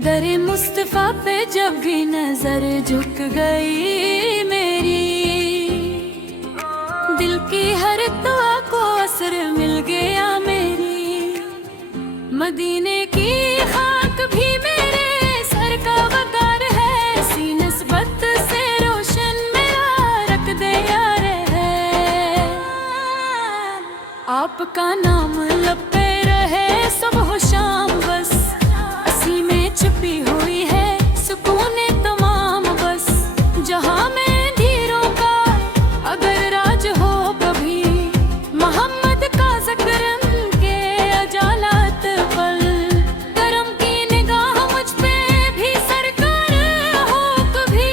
दरे मुस्तफा पे जब भी नजर झुक गई मेरी, दिल की हर दुआ को असर मिल गया मेरी। मदीने की खाक भी मेरे सर का वकार है, इसी निस्बत से रोशन मेरा रख दे यार है। आपका नाम लब पे रहे सुबह शाम, बस इसी में छुपी हुई है सुकून तमाम। बस जहां में धीरों का अगर राज हो कभी, मोहम्मद का ज़िक्र के अजालत पल। करम की निगाह मुझ पे भी सरकार हो कभी,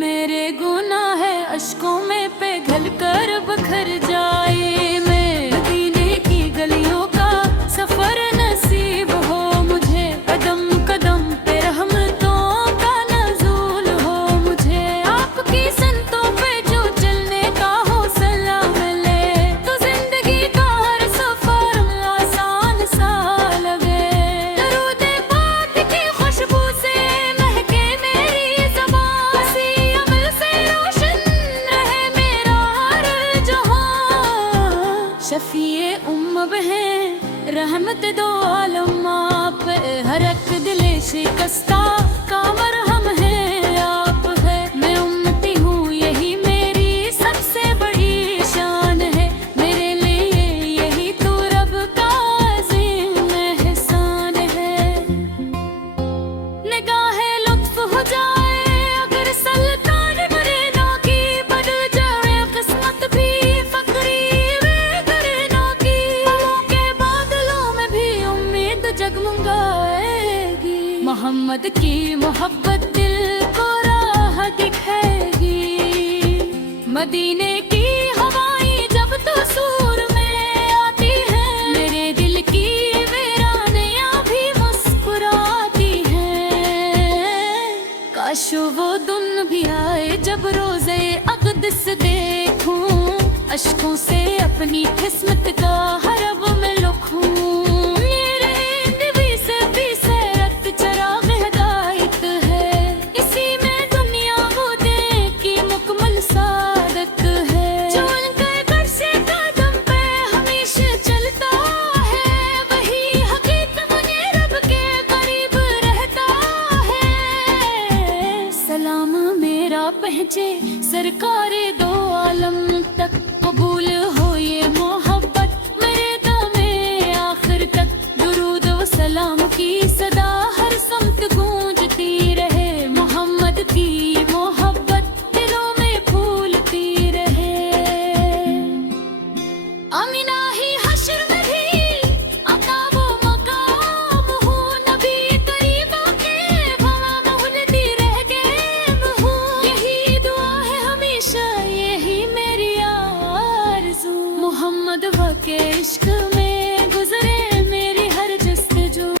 मेरे गुनाह है अश्कों में पिघल कर बखर जाए। मदीने की गलियों का सफर नसीब हो मुझे, कदम कदम पे रहमतों का नज़ूल हो मुझे। आपकी संतों पे जो चलने का हौसला मिले, तो जिंदगी का हर सफर आसान सा लगे। दरूद पाक की खुशबू से महके मेरी ज़बान, इसी अमल से रोशन रहे मेरा हर जहां। शफीए उम्म बहन रहमत दो आलम आप, हर एक दिले शिकस्ता का मरहम है आप है। मैं उम्मती हूँ यही मेरी सबसे बड़ी शान है, मेरे लिए यही तो रब का अज़ीम एहसान है। निगाहे लुत्फ हो जाए अगर सल्तान मरीना की, बदल जाए किस्मत भी फकरी बेगरीना की। पलों के बादलों में भी उम्मीद जगमगाएगी, मोहम्मद की मोहब्बत दिल को राह दिखाएगी। मदीने की हवाएं जब तो सूर में आती हैं, मेरे दिल की वीरानियां भी मुस्कुराती हैं। काश वो दिन भी आए जब रोज़े अक़दस देखूं, अश्कों से अपनी किस्मत का